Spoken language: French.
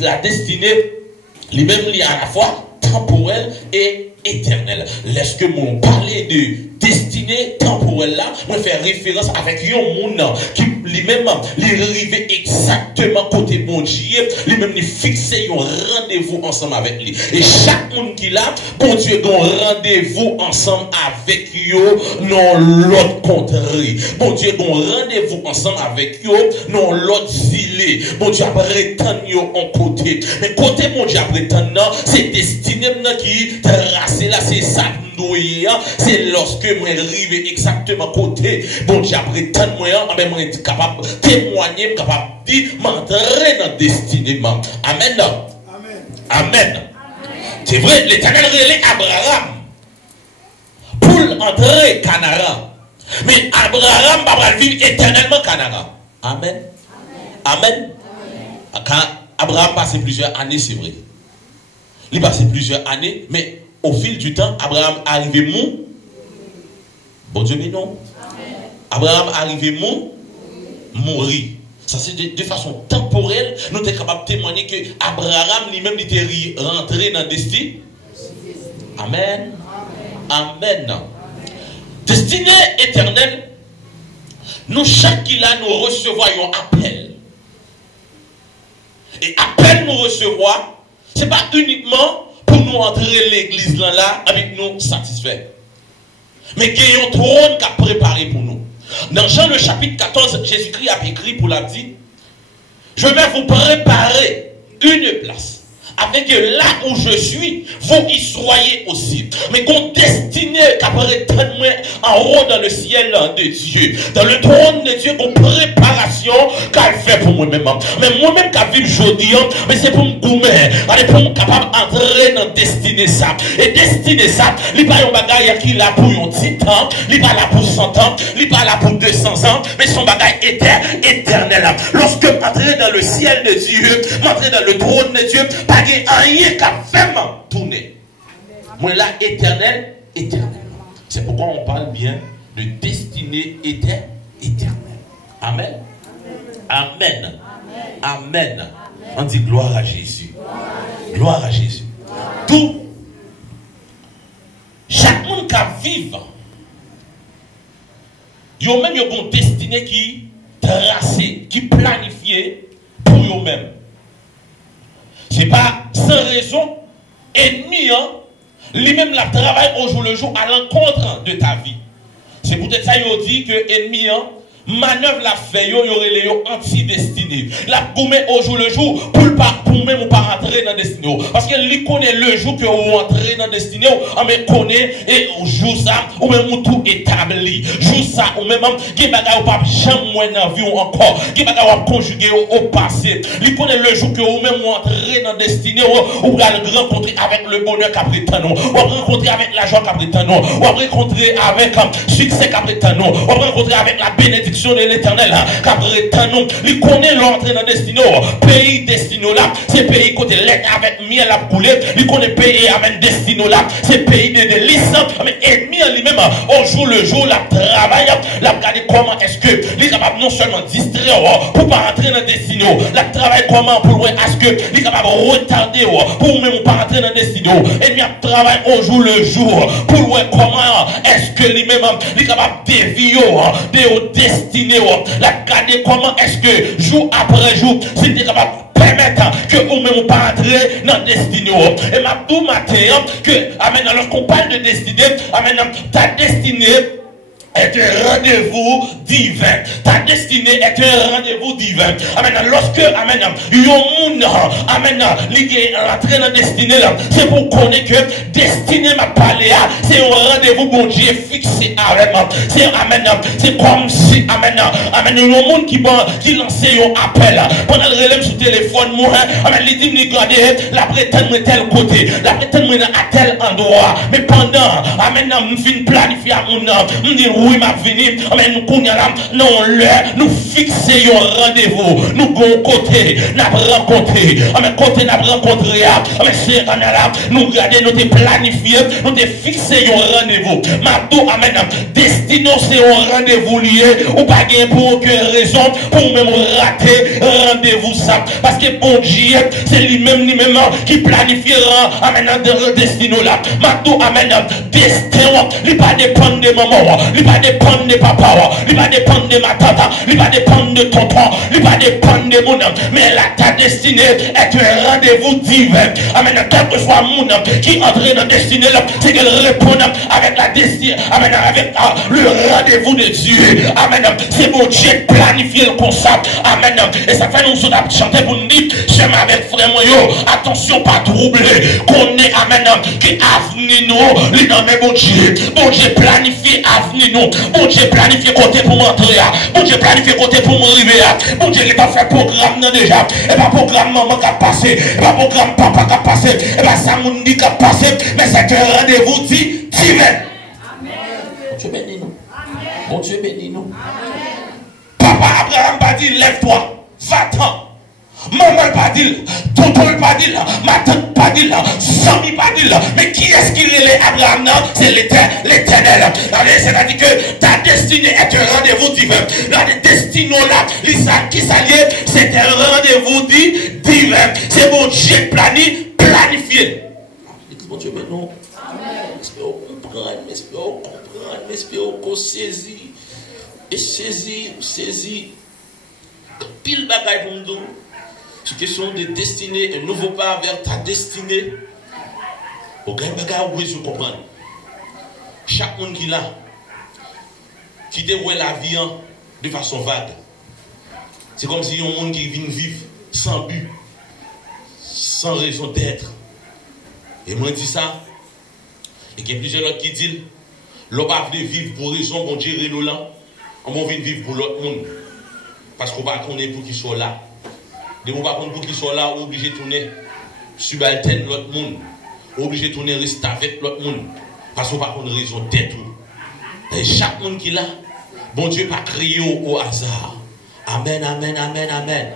la destinée, lui-même, il est à la fois temporelle et éternelle. Lorsque mon parler de destinée temporelle là, moi faire référence avec un monde qui lui-même arrive exactement côté bon Dieu, lui-même il fixe un rendez-vous ensemble avec lui. Et chaque monde qui l'a, bon Dieu a un rendez-vous ensemble avec eux non l'autre contrée. Bon Dieu a un rendez-vous ensemble avec eux non l'autre île. Bon Dieu a prétend en côté. Mais côté mon Dieu a prétend c'est destiné qui tracé là, c'est ça. C'est lorsque moi arrive exactement côté bon Dieu après tant moi moi capable témoigner capable dire m'entrer dans destinée. Amen. Amen. C'est vrai, l'Éternel relève Abraham pour entrer Canaan, mais Abraham va vivre éternellement Canaan. Amen. Amen. Quand Abraham passe plusieurs années, c'est vrai, il passe plusieurs années, mais au fil du temps, Abraham arrivé mou. Bon Dieu, mais non. Amen. Abraham arrivé mou, mourir. Ça, c'est de façon temporelle. Nous sommes capables de témoigner que Abraham lui-même était rentré dans le destin. Amen. Amen. Amen. Destinée éternelle, nous, chaque qui là, nous recevons un appel. Et appel nous recevoir, ce n'est pas uniquement pour nous entrer l'église là avec nous satisfaits. Mais qu'il y a un trône qui a préparé pour nous. Dans Jean le chapitre 14, Jésus-Christ a écrit pour la dit, je vais vous préparer une place. Avec là où je suis, vous y soyez aussi. Mais qu'on destiné qu'après en haut dans le ciel de Dieu, dans le trône de Dieu, une préparation qu'elle fait pour moi-même. Mais moi-même qui vis aujourd'hui, mais c'est pour me goumer, pour me capable d'entrer dans destinée ça. Et destinée ça, il n'y a pas un bagage qui est là pour un petit temps, il n'est pas là pour 100 ans, il n'est pas là pour 200 ans, mais son bagage éternel. Lorsque m'entrer dans le ciel de Dieu, m'entrer dans le trône de Dieu, pas rien qu'à faire tourner. Moi là, éternel, éternellement. C'est pourquoi on parle bien de destinée éternelle. Amen. Amen. Amen. On dit gloire à Jésus. Gloire à Jésus. Tout, chaque monde qui vit, il y a même une destinée qui tracée, qui planifiée pour eux-mêmes. Ce n'est pas sans raison, ennemi, lui-même la travaille au jour le jour à l'encontre de ta vie. C'est peut-être ça qu'il dit que ennemi, manœuvre la fait, il y aurait les anti-destinés. La gourmet au jour le jour pour même pas rentrer dans la destinée. Parce qu'elle lui connaît le jour que vous entrez dans la destinée, mais connaît et jour ça, ou même tout établi. Jour ça, ou même, qui bagaille ou pas jamais moins dans la vie encore, qui bagaille ou conjugué au passé. Il connaît le jour que vous même entrez dans la destinée, ou allez rencontrer avec le bonheur qu'après tant nous, ou rencontrer avec la joie qu'après tant nous, ou rencontrer avec succès qu'après tant nous, ou rencontrer avec la bénédiction de l'Éternel, qu'après tant nous, il connaît l'entrée dans la destinée, pays destinée là, c'est pays côté lait avec miel à couler, il connaît pays avec destinée là, c'est pays de délices, mais ennemi lui-même, au jour le jour, la travail, la regarder comment est-ce que, il est capable non seulement distraire, pour pas rentrer dans la destinée, la travail comment pour voir est-ce que, il est capable de retarder, pour même pas rentrer dans la destinée, ennemi travaille au jour le jour, pour voir comment est-ce que lui-même, il est capable de dévier, de destiné, la regarder comment est-ce que, jour après jour, c'était capable permettre que vous-même pas entrer dans la destinée. Et ma tout matin, que, amen, lorsqu'on parle de destinée, amen, ta destinée est un rendez-vous divin. Ta destinée est un rendez-vous divin. Amen. Lorsque, amen, yon amen, l'idée rentrer dans la destinée là, c'est pour connaître que destinée m'a parlé, c'est un rendez-vous bon Dieu fixé avec moi. C'est, amen, c'est comme si, amen, amen, yon monde qui lance un appel. Pendant le relève sur téléphone, moi, amen, il dit, regardez, la prétendre tel côté, la prétendre à tel endroit. Mais pendant, amen, je finis planifier à mon nom, je dis, oui, m'a venu, mais nous connaissons là, non, l'heure, nous fixons un rendez-vous, nous gon côté, n'a rencontré, mais côté n'a rencontré, mais c'est là, nous regardons, nous te planifié, nous te fixé un rendez-vous. Maintenant, amen, destiné, c'est un rendez-vous lié, ou pas gain pour aucune raison, pour même rater rendez-vous ça. Parce que bon Dieu, c'est lui-même qui planifiera, amen, destiné là. Maintenant, amen, destin, il pas dépendre de maman, il pas dépendre de papa, il pas dépendre de ma tata, il pas dépendre de tonton, il pas dépendre de mon homme, mais là, ta destinée est un rendez-vous divin. Amen, quel que soit mon homme qui entre dans la destinée, c'est qu'elle répond avec la destinée, amen, avec le rendez-vous de Dieu. Amen, c'est mon Dieu planifié comme ça. Amen, et ça fait nous chanter pour nous dire, j'aime avec frère moi, attention, pas troubler, qu'on est, amen, qui avenir nous, les noms, bon Dieu planifié avenir nous, bon Dieu planifié côté pour m'entrer, bon Dieu planifié côté pour m'arriver, bon Dieu il pas fait programme déjà, et pas programme maman qui a passé, et pas programme papa qui a passé, et pas ça mon dit qui a passé, mais c'est un rendez-vous divin. Bon Dieu bénis nous. Bon Dieu bénis nous. Papa Abraham pas dit lève-toi, va-t'en. Maman pas dit, tonton pas dit, ma tante pas dit, Samy pas dit, mais qui est-ce qui est Abraham? C'est l'Éternel. C'est-à-dire que ta destinée est un rendez-vous divin. La destinée là, qui s'allie, c'est un rendez-vous divin. C'est mon Dieu planifié. Bon Dieu, mais non. Espérons comprendre, espérons comprendre, espérons qu'on saisit. Et saisit. Pile bagaille pour nous. C'est question de destinée, un nouveau pas vers ta destinée. Au grand bagage, oui, je comprends. Chaque monde qui l'a, qui déroule la vie de façon vague. C'est comme si un monde qui vient vivre sans but, sans raison d'être. Et moi, je dis ça. Et qu'il y a plusieurs autres qui disent, l'on va venir vivre pour raison, bon Dieu, nous là. On va venir vivre pour l'autre monde. Parce qu'on va connaître pour qu'ils soient là. De mon pas pour qu'ils soient là, on est obligé de tourner subalterne l'autre monde. On est obligé de tourner rester avec l'autre monde. Parce qu'on n'a pas une raison d'être. Et chaque monde qui est là, bon Dieu pas créé au hasard. Amen, amen, amen, amen.